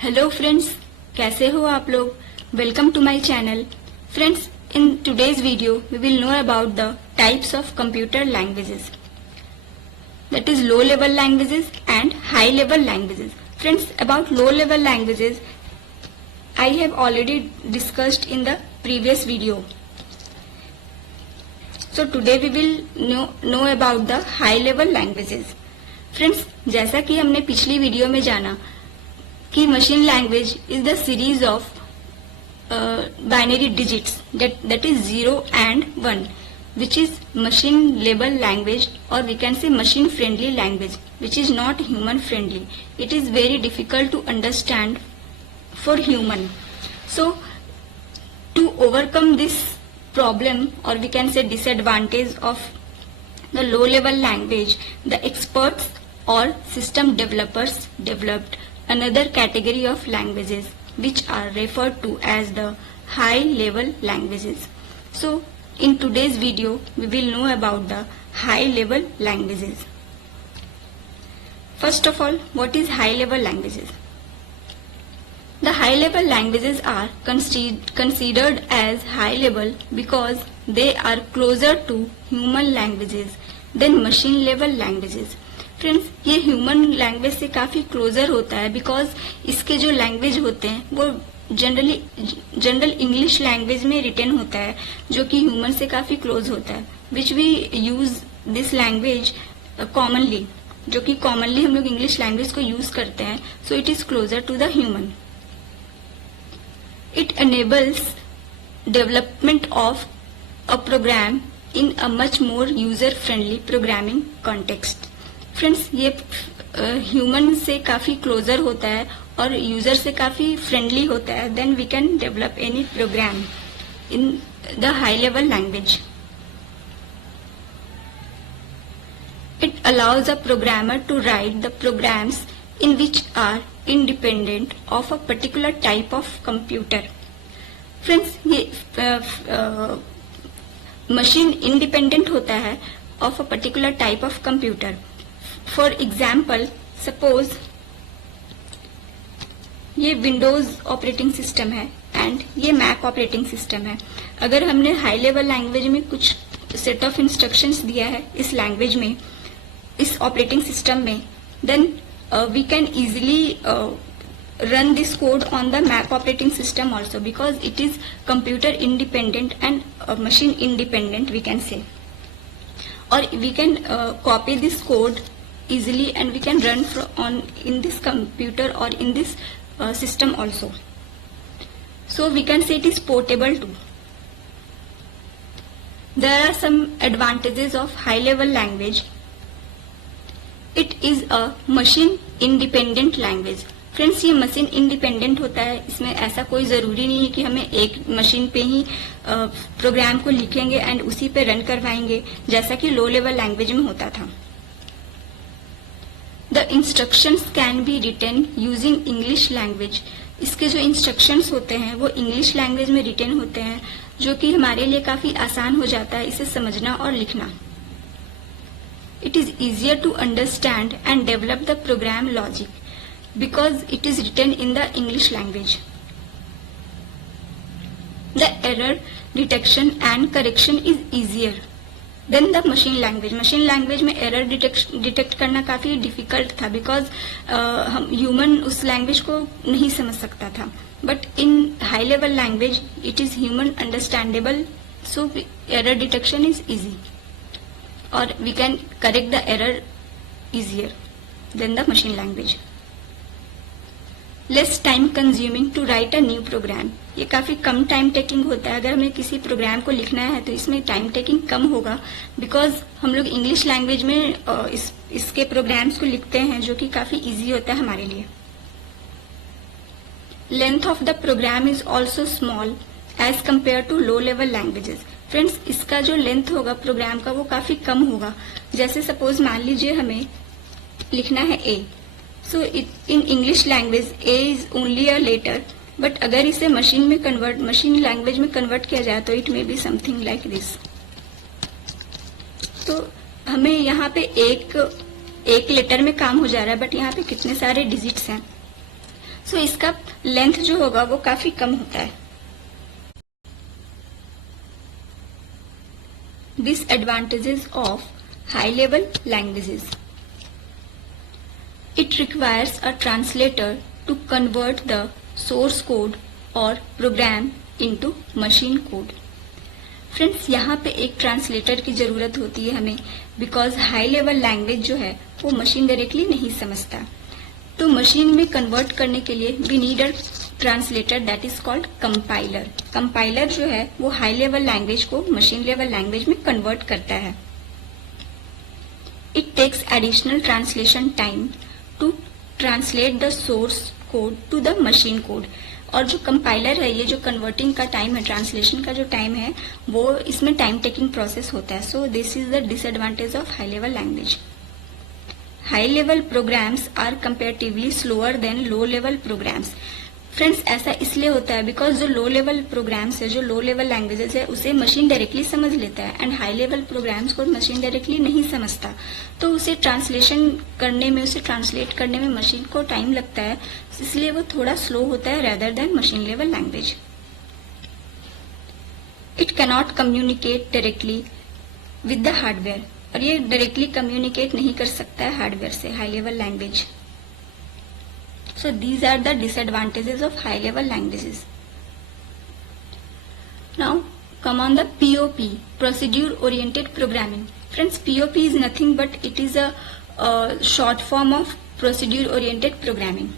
Hello friends, कैसे हो आप लोग। Welcome to my channel. Friends, in today's video we will know about the types of computer languages, that is low level languages and high level languages. Friends, about low level languages I have already discussed in the previous video. So today we will know about the high level languages. Friends, जैसा कि हमने पिछली video में जाना कि machine language is the series of binary digits that is 0 and 1, which is machine level language, or we can say machine friendly language, which is not human friendly. It is very difficult to understand for human. So to overcome this problem, or we can say disadvantage of the low level language, the experts or system developers developed another category of languages which are referred to as the high level languages. So in today's video we will know about the high level languages. First of all, what is high level languages? The high level languages are considered as high level because they are closer to human languages than machine level languages. Friends, ये human language से काफी closure होता है because इसके जो language होते हैं वो जनरल इंग्लिश लैंग्वेज में रिटन होता है, जो कि ह्यूमन से काफी क्लोज होता है, which we use this language commonly, जो कि कॉमनली हम लोग इंग्लिश लैंग्वेज को यूज करते हैं. So it is closer to the human. It enables development of a program in a much more user friendly programming context. Friends, ये human से काफी क्लोजर होता है और यूजर से काफी फ्रेंडली होता है. Then we can develop any program in the high level language. It allows a programmer to write the programs in which are independent of a particular type of computer. Friends, ये machine independent होता है of a particular type of computer. For example, suppose ये Windows operating system है and ये Mac operating system है. अगर हमने high level language में कुछ सेट ऑफ इंस्ट्रक्शंस दिया है इस लैंग्वेज में, इस ऑपरेटिंग सिस्टम में, then we can easily run this code on the Mac operating system also, because it is computer independent and machine independent, we can say. Or we can copy this code easily and we can run in this computer or in this system also. So we can say it is portable too. There are some advantages of high level language. It is a machine independent language. Friends, ये machine independent होता है. इसमें ऐसा कोई जरूरी नहीं है कि हमें एक मशीन पे ही प्रोग्राम को लिखेंगे एंड उसी पे रन करवाएंगे, जैसा कि लो लेवल लैंग्वेज में होता था. The instructions can be written using English language. इसके जो इंस्ट्रक्शंस होते हैं वो इंग्लिश लैंग्वेज में रिटन होते हैं, जो कि हमारे लिए काफी आसान हो जाता है इसे समझना और लिखना. It is easier to understand and develop the program logic because it is written in the English language. The error detection and correction is easier than the machine language. Machine language में error detect करना काफी difficult था because हम human उस language को नहीं समझ सकता था. But in high level language it is human understandable, so error detection is easy, or we can correct the error easier than the machine language. Less time consuming to write a new program. ये काफी कम time taking होता है. अगर हमें किसी programme को लिखना है तो इसमें टाइम टेकिंग कम होगा, बिकॉज हम लोग इंग्लिश लैंग्वेज में इसके प्रोग्राम्स को लिखते हैं, जो कि काफी इजी होता है हमारे लिए. Length of the program is also small as compare to low level languages. Friends, इसका जो लेंथ होगा प्रोग्राम का वो काफी कम होगा. जैसे सपोज मान लीजिए हमें लिखना है ए. So in English language A is only a letter, but अगर इसे मशीन लैंग्वेज में कन्वर्ट किया जाए तो it may be something like this. तो हमें यहाँ पे एक लेटर में काम हो जा रहा है, बट यहाँ पे कितने सारे डिजिट्स हैं. सो इसका लेंथ जो होगा वो काफी कम होता है। Disadvantages of high-level languages. It requires a translator to convert the source code or program into machine code. Friends, यहाँ पे एक ट्रांसलेटर की जरूरत होती है हमें, बिकॉज हाई लेवल लैंग्वेज जो है वो मशीन डायरेक्टली नहीं समझता। तो मशीन में कन्वर्ट करने के लिए we need a translator that is called compiler. Compiler जो है वो हाई लेवल लैंग्वेज को मशीन लेवल लैंग्वेज में कन्वर्ट करता है। It takes additional translation time to translate the source code to the machine code. और जो कंपाइलर है, ये जो कन्वर्टिंग का टाइम है, ट्रांसलेशन का जो टाइम है, वो इसमें टाइम टेकिंग प्रोसेस होता है। So this is the disadvantage of high level language. High level programs are comparatively slower than low level programs. Friends, ऐसा इसलिए होता है बिकॉज जो लो लेवल प्रोग्राम्स है, जो लो लेवल लैंग्वेजेस है, उसे मशीन डायरेक्टली समझ लेता है एंड हाई लेवल प्रोग्राम्स को मशीन डायरेक्टली नहीं समझता। तो उसे ट्रांसलेशन करने में, उसे ट्रांसलेट करने में मशीन को टाइम लगता है, इसलिए वो थोड़ा स्लो होता है rather than machine level language. It cannot communicate directly with the hardware, और ये डायरेक्टली कम्युनिकेट नहीं कर सकता है हार्डवेयर से, high level language. So these are the disadvantages of high level languages. Now come on the POP, procedure oriented programming. Friends, POP is nothing but it is a short form of procedure oriented programming.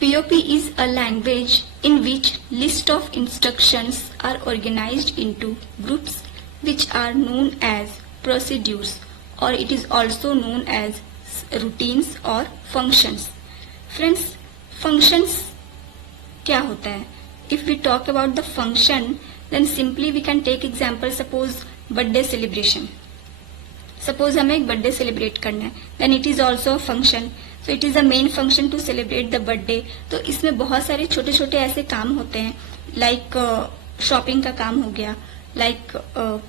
POP is a language in which list of instructions are organized into groups which are known as procedures, or it is also known as routines और functions. Friends, functions क्या होता है? If we talk about the function, then simply we can take example, suppose birthday celebration. Suppose हमें एक birthday celebrate करना है, then it is also a function. So it is a main function to celebrate the birthday. तो इसमें बहुत सारे छोटे छोटे ऐसे काम होते हैं, like shopping का काम हो गया, like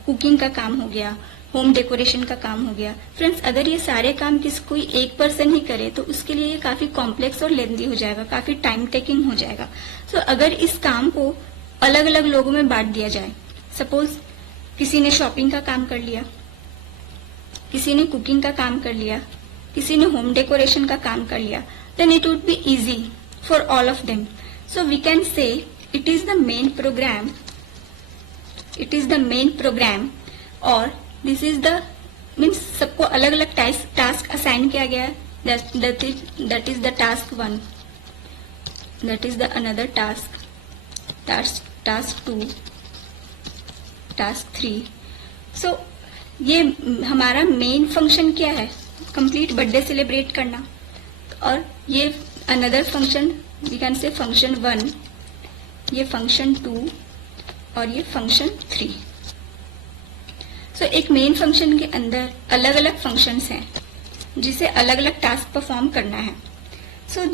cooking का काम हो गया, होम डेकोरेशन का काम हो गया। फ्रेंड्स, अगर ये सारे काम कोई एक पर्सन ही करे तो उसके लिए ये काफी कॉम्प्लेक्स और लेंदी हो जाएगा, काफी टाइम टेकिंग हो जाएगा। सो अगर इस काम को अलग अलग लोगों में बांट दिया जाए, सपोज किसी ने शॉपिंग का काम कर लिया, किसी ने कुकिंग का काम कर लिया, किसी ने होम डेकोरेशन का काम कर लिया, then it would be easy for all of them. So we can say it is the main program, it is the main program, और दिस इज द मीन्स सबको अलग अलग टास्क असाइन किया गया है। That is the task 1, that is the another task 2, task 3। So ये हमारा main function क्या है? कंप्लीट बर्थडे सेलिब्रेट करना। और ये another function, we can say function 1, ये फंक्शन 2 और ये फंक्शन 3। सो एक मेन फंक्शन के अंदर अलग अलग फंक्शंस हैं जिसे अलग अलग टास्क परफॉर्म करना है। So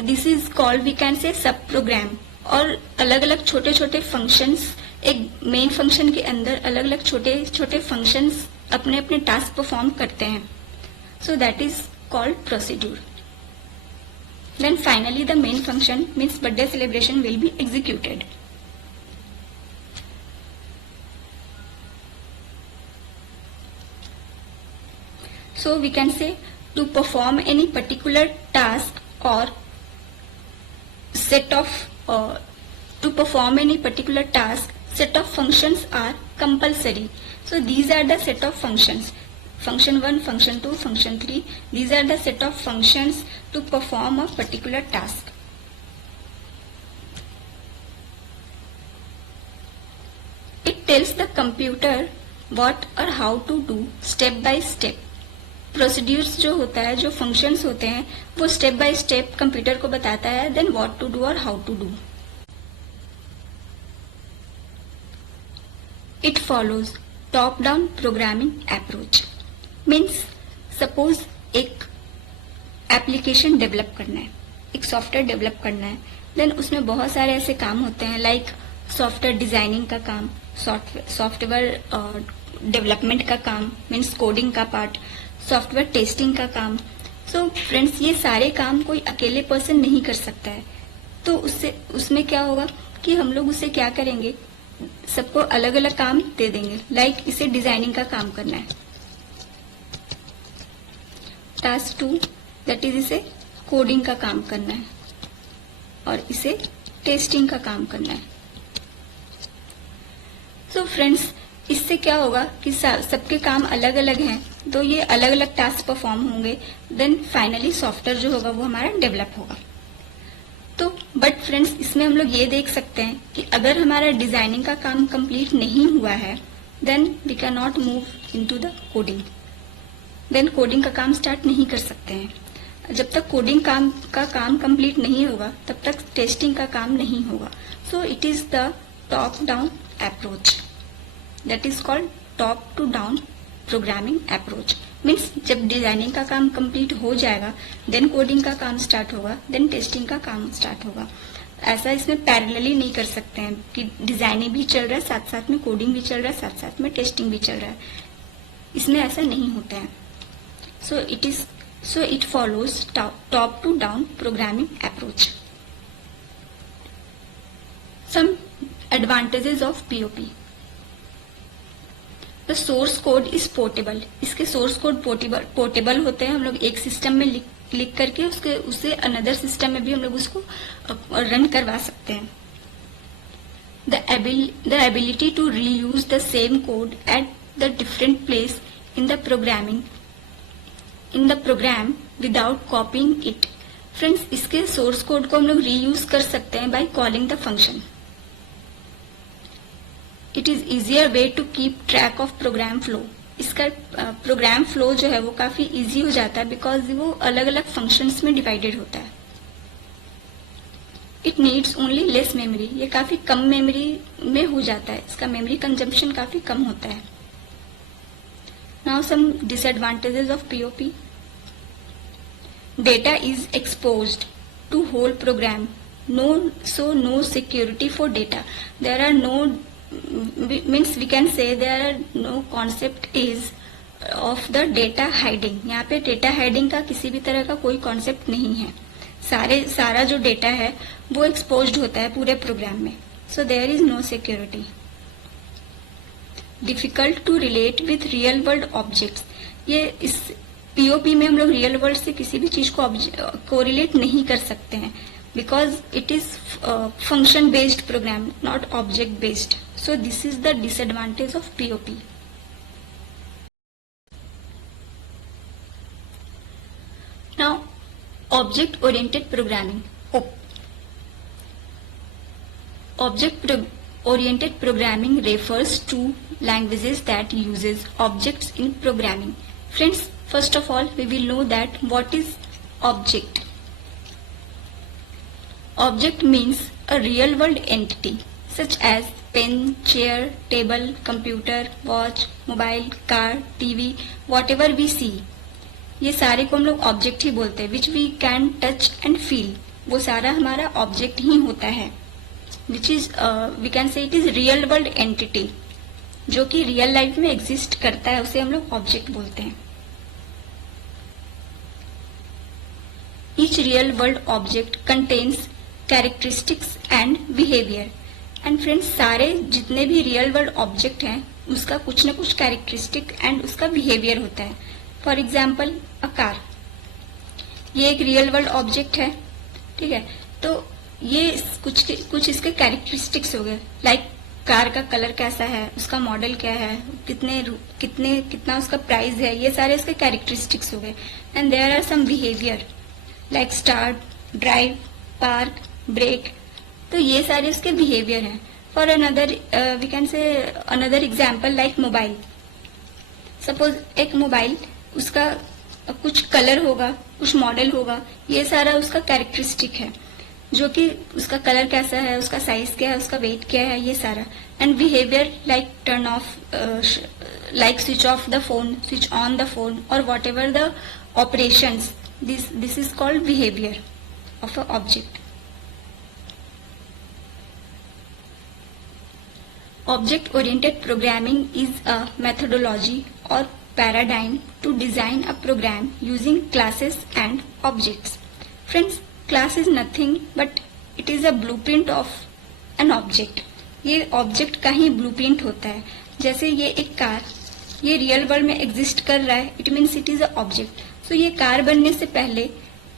this is called, we can say sub programme. और अलग अलग छोटे छोटे फंक्शंस एक मेन फंक्शन के अंदर अलग अलग छोटे छोटे फंक्शंस अपने अपने टास्क परफॉर्म करते हैं। So that is called procedure. Then finally the main function means birthday celebration will be executed. So we can say to perform any particular task or set of set of functions are compulsory. So these are the set of functions. Function 1, function 2, function 3. These are the set of functions to perform a particular task. It tells the computer what or how to do step by step. Procedures जो होता है, जो functions होते हैं, वो step by step computer को बताता है देन व्हाट टू डू और how to do. It follows top down programming approach. Means suppose एक एप्लीकेशन डेवलप करना है, एक सॉफ्टवेयर डेवलप करना है, देन उसमें बहुत सारे ऐसे काम होते हैं लाइक सॉफ्टवेयर डिजाइनिंग का काम, सॉफ्टवेयर डेवलपमेंट का काम मीन्स कोडिंग का पार्ट, सॉफ्टवेयर टेस्टिंग का काम, सो फ्रेंड्स, ये सारे काम कोई अकेले पर्सन नहीं कर सकता है, तो उसमें क्या होगा कि हम लोग उसे क्या करेंगे, सबको अलग अलग काम दे देंगे। लाइक इसे डिजाइनिंग का काम करना है, टास्क 2 दैट इज इसे कोडिंग का काम करना है, और इसे टेस्टिंग का काम करना है। सो फ्रेंड्स, इससे क्या होगा कि सबके काम अलग अलग हैं, तो ये अलग अलग टास्क परफॉर्म होंगे, देन फाइनली सॉफ्टवेयर जो होगा वो हमारा डेवलप होगा। तो बट फ्रेंड्स, इसमें हम लोग ये देख सकते हैं कि अगर हमारा डिजाइनिंग का काम कंप्लीट नहीं हुआ है, then we can not move into the coding, then coding का काम स्टार्ट नहीं कर सकते हैं। जब तक कोडिंग का काम कंप्लीट नहीं होगा, तब तक टेस्टिंग का काम नहीं होगा। So it is the top down approach, that is called top to down programming approach. Means जब डिजाइनिंग का काम कंप्लीट हो जाएगा, देन कोडिंग का काम स्टार्ट होगा, देन टेस्टिंग का काम स्टार्ट होगा। ऐसा इसमें पैरेलली नहीं कर सकते हैं कि डिजाइनिंग भी चल रहा है, साथ साथ में कोडिंग भी चल रहा है, साथ साथ में टेस्टिंग भी चल रहा है। इसमें ऐसा नहीं होता है। So it follows top to down programming approach. Some advantages of POP. The source code is portable. इसके source code portable होते हैं। हम लोग एक सिस्टम में लिख करके उसे अनदर सिस्टम में भी हम लोग उसको रन करवा सकते हैं। The ability to reuse the same code at the different place in the program without copying it. Friends, इसके सोर्स कोड को हम लोग रीयूज कर सकते हैं by calling the function. It is easier way to keep track of program flow. इसका program flow जो है वो काफी इजी हो जाता है, बिकॉज वो अलग अलग फंक्शंस में डिवाइडेड होता है। It needs only less memory. ये काफी कम मेमोरी में हो जाता है, इसका मेमोरी कंजम्पशन काफी कम होता है। Now some disadvantages of POP. Data is exposed to whole program. No security for data. There are no, means we can say there are no concept is of the data hiding. यहाँ पे data hiding का किसी भी तरह का कोई concept नहीं है। सारा जो data है वो exposed होता है पूरे program में. So there is no security. Difficult to relate with real world objects. ये इस पीओपी में हम लोग रियल वर्ल्ड से किसी भी चीज को कोरिलेट नहीं कर सकते हैं, because it is function based program, not object based. So this is the disadvantage of POP. Now object oriented programming, Object-oriented programming refers to languages that uses objects in programming. Friends, first of all, we will know that what is object. Object means a real-world entity such as pen, chair, table, computer, watch, mobile, car, TV, whatever we see. ये सारे को हम लोग object ही बोलते हैं, which we can touch and feel. वो सारा हमारा ऑब्जेक्ट ही होता है, which is we can say it is real world entity, जो कि रियल लाइफ में एग्जिस्ट करता है, उसे हम लोग ऑब्जेक्ट बोलते हैं। Each real world object contains characteristics and behavior. And friends, सारे जितने भी रियल वर्ल्ड ऑब्जेक्ट हैं उसका कुछ न कुछ कैरेक्टरिस्टिक एंड उसका बिहेवियर होता है। फॉर एग्जाम्पल अ कार, ये एक रियल वर्ल्ड ऑब्जेक्ट है, ठीक है। तो ये कुछ इसके कैरेक्टरिस्टिक्स हो गए, लाइक कार का कलर कैसा है, उसका मॉडल क्या है, कितना उसका प्राइस है, ये सारे इसके कैरेक्टरिस्टिक्स हो गए। And there are some behaviour like start, drive, park, brake, तो ये सारे उसके बिहेवियर हैं। For another we can say another example like mobile. Suppose एक मोबाइल, उसका कुछ कलर होगा, कुछ मॉडल होगा, ये सारा उसका कैरेक्टरिस्टिक है, जो कि उसका कलर कैसा है, उसका साइज क्या है, उसका वेट क्या है, ये सारा। And behaviour like turn off, like switch off the phone, switch on the phone, और whatever the operations, this is called behaviour of a object. Object-oriented programming is a methodology or paradigm to design a program using classes and objects. Friends, class is nothing but it is a blueprint of an object. ये object का ही blueprint होता है. जैसे ये एक car, ये real world में exist कर रहा है, it means it is a object. So ये कार बनने से पहले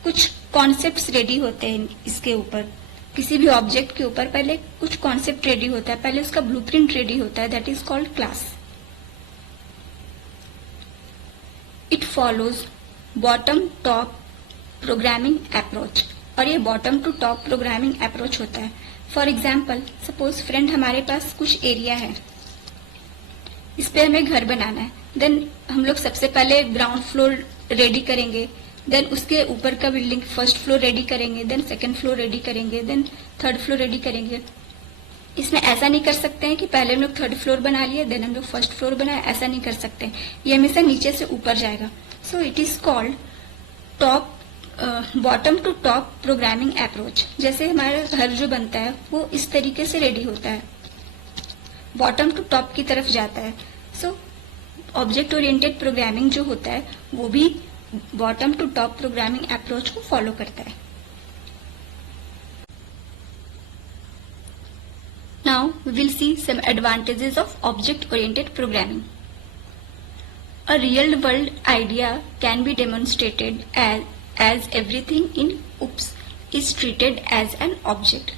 कुछ कॉन्सेप्ट्स रेडी होते हैं. इसके ऊपर किसी भी ऑब्जेक्ट के ऊपर पहले कुछ कॉन्सेप्ट रेडी होता है, पहले उसका ब्लूप्रिंट रेडी होता है. That is called class. It follows bottom top programming approach. और ये bottom to top programming approach होता है. फॉर एग्जाम्पल, सपोज फ्रेंड हमारे पास कुछ एरिया है, इस पे हमें घर बनाना है. देन हम लोग सबसे पहले ग्राउंड फ्लोर रेडी करेंगे, देन उसके ऊपर का बिल्डिंग फर्स्ट फ्लोर रेडी करेंगे, देन सेकंड फ्लोर रेडी करेंगे, देन थर्ड फ्लोर रेडी करेंगे. इसमें ऐसा नहीं कर सकते हैं कि पहले हम लोग थर्ड फ्लोर बना लिए देन हम लोग फर्स्ट फ्लोर बनाए. ऐसा नहीं कर सकते. ये हमेशा नीचे से ऊपर जाएगा. So it is called top bottom to top programming approach. जैसे हमारा घर जो बनता है वो इस तरीके से रेडी होता है, बॉटम टू टॉप की तरफ जाता है. सो ऑब्जेक्ट ओरिएंटेड प्रोग्रामिंग जो होता है वो भी bottom to top programming approach को फॉलो करता है. Now we will see some advantages of object-oriented programming. A real-world idea can be demonstrated as everything in OOPS is treated as an object.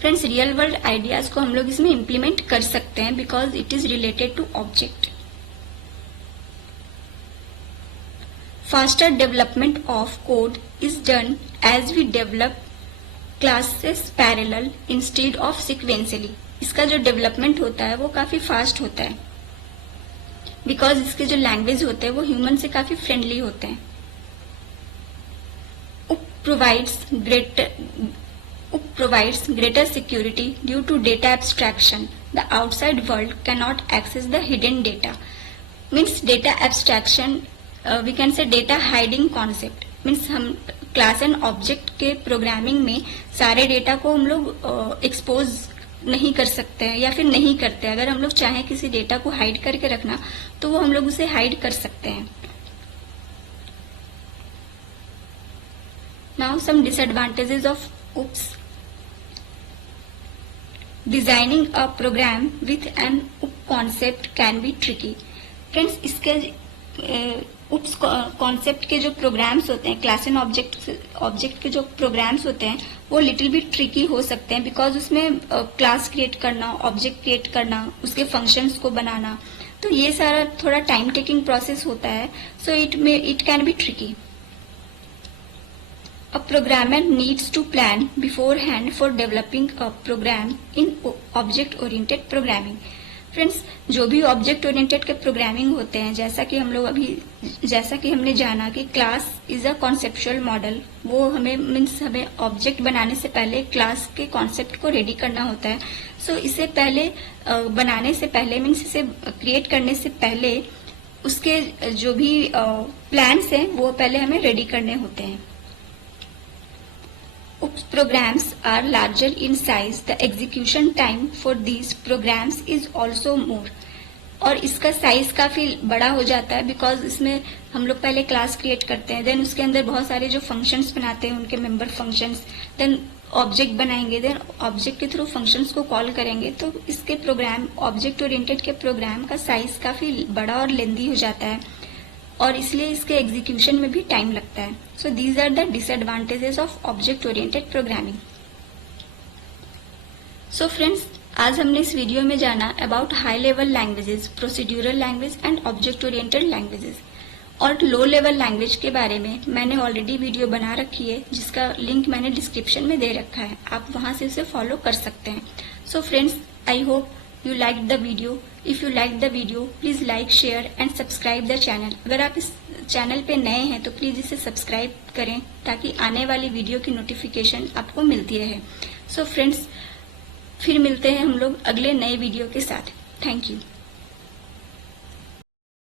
Friends, real-world ideas को हम लोग इसमें implement कर सकते हैं because it is related to object. Faster development of code is done as we develop classes parallel instead of sequentially. इसका जो development होता है वो काफी फास्ट होता है बिकॉज इसके जो लैंग्वेज होते हैं वो ह्यूमन से काफी फ्रेंडली होते हैं. UP provides greater security due to data abstraction. The outside world cannot access the hidden data. Means data abstraction, we can say data hiding concept. Means हम क्लास एंड ऑब्जेक्ट के programming में सारे data को हम लोग expose नहीं कर सकते हैं या फिर नहीं करते. अगर हम लोग चाहें किसी डेटा को हाइड करके रखना तो वो हम लोग उसे हाइड कर सकते हैं. Now some disadvantages of OOPS. Designing a program with an OOP concept can be tricky. Friends, इसके UPS कॉन्सेप्ट के जो प्रोग्राम्स होते हैं, क्लास एंड ऑब्जेक्ट के जो प्रोग्राम्स होते हैं वो लिटिल बिट ट्रिकी हो सकते हैं बिकॉज उसमें क्लास क्रिएट करना, ऑब्जेक्ट क्रिएट करना, उसके फंक्शंस को बनाना, तो ये सारा थोड़ा टाइम टेकिंग प्रोसेस होता है. So it can be tricky. A programmer needs to plan beforehand for developing a program in object oriented programming. Friends, जो भी ऑब्जेक्ट ओरिएंटेड के प्रोग्रामिंग होते हैं, जैसा कि हमने जाना कि class is a conceptual model, वो हमें ऑब्जेक्ट बनाने से पहले क्लास के कॉन्सेप्ट को रेडी करना होता है. सो इसे पहले बनाने से पहले इसे क्रिएट करने से पहले उसके जो भी प्लान्स हैं वो पहले हमें रेडी करने होते हैं. OOPS programs are larger in size. The execution time for these programs is also more. और इसका साइज काफी बड़ा हो जाता है बिकॉज इसमें हम लोग पहले क्लास क्रिएट करते हैं, देन उसके अंदर बहुत सारे जो फंक्शंस बनाते हैं उनके मेंबर फंक्शंस, देन ऑब्जेक्ट बनाएंगे, देन ऑब्जेक्ट के थ्रू फंक्शंस को कॉल करेंगे. तो इसके प्रोग्राम, ऑब्जेक्ट ओरिएंटेड के प्रोग्राम का साइज काफी बड़ा और लेंदी हो जाता है और इसलिए इसके एग्जीक्यूशन में भी टाइम लगता है. So these are the disadvantages of object oriented programming. So friends, आज हमने इस वीडियो में जाना about high level languages, procedural language and object oriented languages. और लो लेवल लैंग्वेज के बारे में मैंने ऑलरेडी वीडियो बना रखी है जिसका लिंक मैंने डिस्क्रिप्शन में दे रखा है, आप वहां से उसे फॉलो कर सकते हैं. So friends, I hope you liked the video. If you liked the video, please like, share and subscribe the channel. अगर आप इस चैनल पे नए हैं तो प्लीज इसे सब्सक्राइब करें ताकि आने वाली वीडियो की नोटिफिकेशन आपको मिलती रहे. सो फ्रेंड्स, फिर मिलते हैं हम लोग अगले नए वीडियो के साथ. Thank you.